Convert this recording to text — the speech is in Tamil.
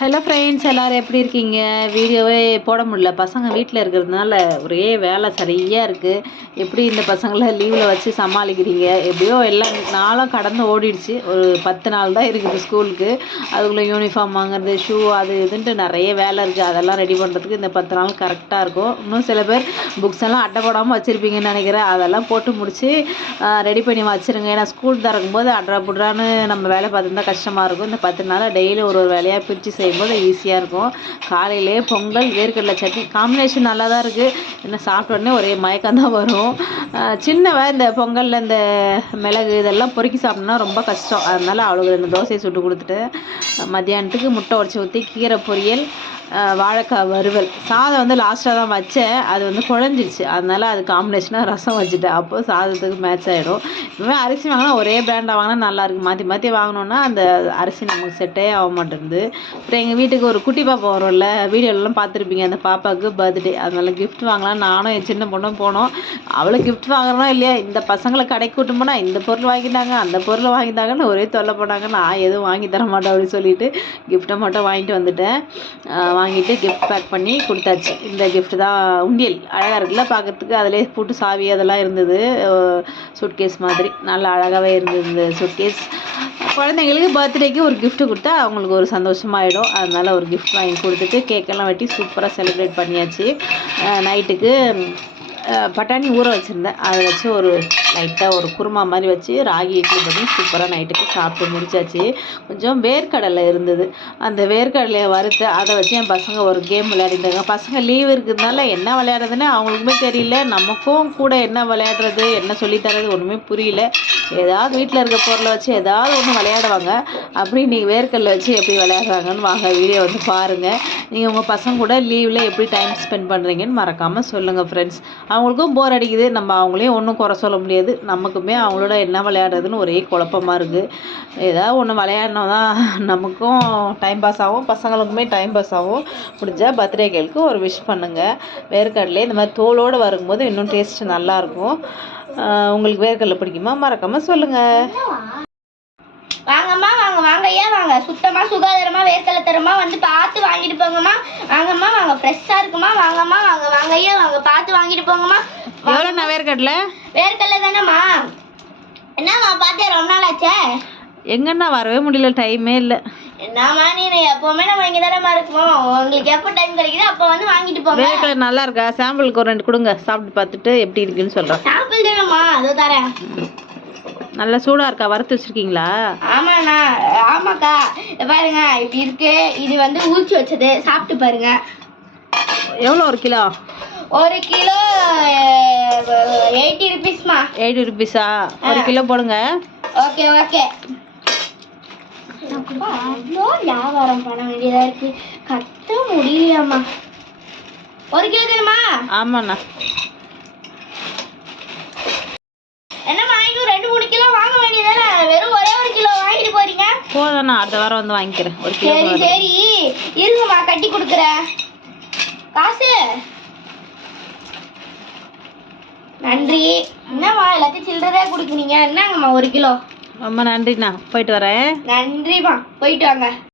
ஹலோ ஃப்ரெண்ட்ஸ் எல்லோரும் எப்படி இருக்கீங்க? வீடியோவே போட முடியல. பசங்க வீட்டில் இருக்கிறதுனால ஒரே வேலை சரியாக இருக்குது எப்படி இந்த பசங்களை லீவில் வச்சு சமாளிக்கிறீங்க? எப்படியோ எல்லாம் நாளும் கடந்து ஓடிடுச்சு. ஒரு பத்து நாள் தான் இருக்குது ஸ்கூலுக்கு. அதுக்குள்ளே யூனிஃபார்ம் வாங்குறது ஷூ அது இதுன்ட்டு நிறைய வேலை இருக்குது அதெல்லாம் ரெடி பண்ணுறதுக்கு இந்த பத்து நாள் கரெக்டாக இருக்கும். இன்னும் சில பேர் புக்ஸ் எல்லாம் அட்டை போடாமல் வச்சுருப்பீங்கன்னு நினைக்கிறேன். அதெல்லாம் போட்டு முடித்து ரெடி பண்ணி வச்சுருங்க. ஏன்னா ஸ்கூல் திறக்கும்போது அட்ரா புட்ரான்னு நம்ம வேலை பார்த்துருந்தா கஷ்டமாக இருக்கும். இந்த பத்து நாளாக டெய்லி ஒரு ஒரு வேலையாக பிரித்து செய்யும்போது ஈஸியாக இருக்கும். காலையிலே பொங்கல் வேர்க்கடலை சட்னி காம்பினேஷன் நல்லா தான் இருக்குது என்ன சாப்பிட்ட உடனே ஒரே மயக்கம் தான் வரும். சின்னவ இந்த பொங்கலில் இந்த மிளகு இதெல்லாம் பொறுக்கி சாப்பிட்னா ரொம்ப கஷ்டம். அதனால் அவளுக்கு இந்த தோசையை சுட்டு கொடுத்துட்டு மத்தியானத்துக்கு முட்டை உடச்சி ஊற்றி கீரை பொரியல் வாழைக்காய் வறுவல். சாதம் வந்து லாஸ்ட்டாக தான் வச்சேன். அது வந்து குழஞ்சிருச்சு. அதனால் அது காம்பினேஷனாக ரசம் வச்சுட்டேன். அப்போது சாதத்துக்கு மேட்ச் ஆகிடும் இதுவே அரிசி வாங்கினா ஒரே பிராண்டாக வாங்கினா நல்லாயிருக்கு மாற்றி மாற்றி வாங்கினோன்னா அந்த அரிசி நமக்கு செட்டே ஆக மாட்டேங்குது அப்புறம் எங்கள் வீட்டுக்கு ஒரு குட்டி பாப்பா வரும்ல. வீடியோலலாம் பார்த்துருப்பீங்க. அந்த பாப்பாவுக்கு பர்த்டே அதனால் கிஃப்ட் வாங்கலாம் நானும் என் சின்ன பொண்ணும் போனோம். அவளை கிஃப்ட் வாங்குறோம் இல்லையா? இந்த பசங்களை கடைக்கு கூட்டு போனால் இந்த பொருள் வாங்கிட்டாங்க அந்த பொருளை வாங்கிட்டாங்கன்னு ஒரே தொல்லை போனாங்க நான் எதுவும் வாங்கி தர மாட்டேன் அப்படின்னு சொல்லிட்டு கிஃப்ட்டை மட்டும் வாங்கிட்டு வந்துட்டேன். வாங்கிட்டு கிஃப்ட் பேக் பண்ணி கொடுத்தாச்சு. இந்த கிஃப்ட் தான் உண்டியல். அழகாக இருக்குல்ல பார்க்குறதுக்கு அதிலே பூட்டு சாவி அதெல்லாம் இருந்தது. சூட்கேஸ் மாதிரி. நல்லா அழகாகவே இருந்தது இந்த சூட்கேஸ் குழந்தைங்களுக்கு பர்த்டேக்கு ஒரு கிஃப்ட் கொடுத்தா அவங்களுக்கு ஒரு சந்தோஷமாயிடும். அதனால் ஒரு கிஃப்ட் வாங்கி கொடுத்துட்டு கேக்கெல்லாம் வெட்டி சூப்பராக செலிப்ரேட் பண்ணியாச்சு. நைட்டுக்கு பட்டாணி ஊற வச்சுருந்தேன். அதை வச்சு ஒரு லைட்டாக ஒரு குருமா மாதிரி வச்சு ராகி இட்லி பண்ணி சூப்பராக நைட்டுக்கு சாப்பிட்டு முடிச்சாச்சு. கொஞ்சம் வேர்க்கடலை இருந்தது. அந்த வேர்க்கடலையை வறுத்து அதை வச்சு என் பசங்க ஒரு கேம் விளையாடிட்டாங்க. பசங்க லீவ் இருக்கிறதுனால என்ன விளையாடுறதுன்னு அவங்களுக்குமே தெரியல. நமக்கும் கூட என்ன விளையாடுறது என்ன சொல்லித்தரது ஒன்றுமே புரியல. ஏதாவது வீட்டில் இருக்க பொருளை வச்சு ஏதாவது ஒன்று விளையாடுவாங்க. அப்படி நீங்கள் வேர்க்கடலை வச்சு எப்படி விளையாடுறாங்கன்னு வாங்க வீடியோ வந்து பாருங்கள் நீங்கள் உங்கள் பசங்க கூட லீவில் எப்படி டைம் ஸ்பெண்ட் பண்ணுறீங்கன்னு மறக்காமல் சொல்லுங்கள் ஃப்ரெண்ட்ஸ் அவங்களுக்கும் போர் அடிக்குது. நம்ம அவங்களையும் ஒன்றும் குறை சொல்ல முடியாது. நமக்குமே அவங்களோட என்ன விளையாடுறதுன்னு ஒரே குழப்பமாக இருக்குது ஏதாவது ஒன்று விளையாடினா தான் நமக்கும் டைம் பாஸ் ஆகும். பசங்களுக்குமே டைம் பாஸ் ஆகும். முடிஞ்சால் பர்த்டே கேளுக்கு ஒரு விஷ் பண்ணுங்கள் வேர்க்கடலே இந்த மாதிரி தோலோடு வரும்போது இன்னும் டேஸ்ட்டு நல்லாயிருக்கும் உங்களுக்கு வேர்க்கடலை பிடிக்குமா? மறக்காமல் சொல்லுங்கள் வாங்கம்மா வாங்க வாங்க. ஏன் வாங்க? சுத்தமா சுகாதாரமா வேர்க்கலை தரமா வந்து பார்த்து வாங்கிட்டு போங்கம்மா. வாங்கம்மா வாங்க. ஃப்ரெஷ்ஷா இருக்குமா? வாங்கம்மா வாங்க வாங்க. ஏன் வாங்க? பார்த்து வாங்கிட்டு போங்கம்மா. எவ்வளோண்ணா வேர்க்கடலை? வேர்க்கடலை தானேம்மா. என்னம்மா பார்த்தே ரொம்ப நாள் ஆச்சே எங்கன்னா வரவே முடியல டைமே இல்லை. என்னம்மா நீ எப்பவுமே நம்ம இங்கே தானேம்மா இருக்கோம்? உங்களுக்கு எப்போ டைம் கிடைக்குதோ அப்போ வந்து வாங்கிட்டு போங்க. வேர்க்கடலை நல்லா இருக்கா? சாம்பிளுக்கு ஒரு ரெண்டு கொடுங்க. சாப்பிட்டு பார்த்துட்டு எப்படி இருக்குன்னு சொல்கிறேன் சாப்பிள் தானேம்மா அதோ தரேன். நல்லா சூடாக இருக்கா? வறுத்து வச்சுருக்கீங்களா? ஆமாண்ணா ஆமாக்கா. பாருங்க இப்படி இருக்கு. இது வந்து ஊச்சி வச்சது. சாப்பிட்டு பாருங்க. எவ்வளோ ஒரு கிலோ? ஒரு கிலோ எயிட்டி ருபீஸ்மா எயிட்டி ருபீஸா ஒரு கிலோ போடுங்க. Okay okay. அவ்வளோ வியாபாரம் பண்ண வேண்டியதா இருக்கு. கத்த முடியலையாம்மா ஒரு கிலோ தானம்மா ஆமாண்ணா. என்னம்மா இன்னும் ரெண்டு மூணு கிலோ வாங்க வேண்டியதானே? வெறும் ஒரே ஒரு கிலோ வாங்கிட்டு போறீங்க? போதும்ண்ணா அடுத்த வாரம் வந்து வாங்கிக்கிறேன். ஒரு கிலோ சரி சரி. இருங்கம்மா கட்டி கொடுக்குறேன். காசு? நன்றி. என்னம்மா எல்லாத்தையும் சில்லறையா கொடுக்குறீங்க? என்னங்கம்மா ஒரு கிலோ? ரொம்ப நன்றிண்ணா. போயிட்டு வரேன். நன்றிம்மா. போயிட்டு வாங்க.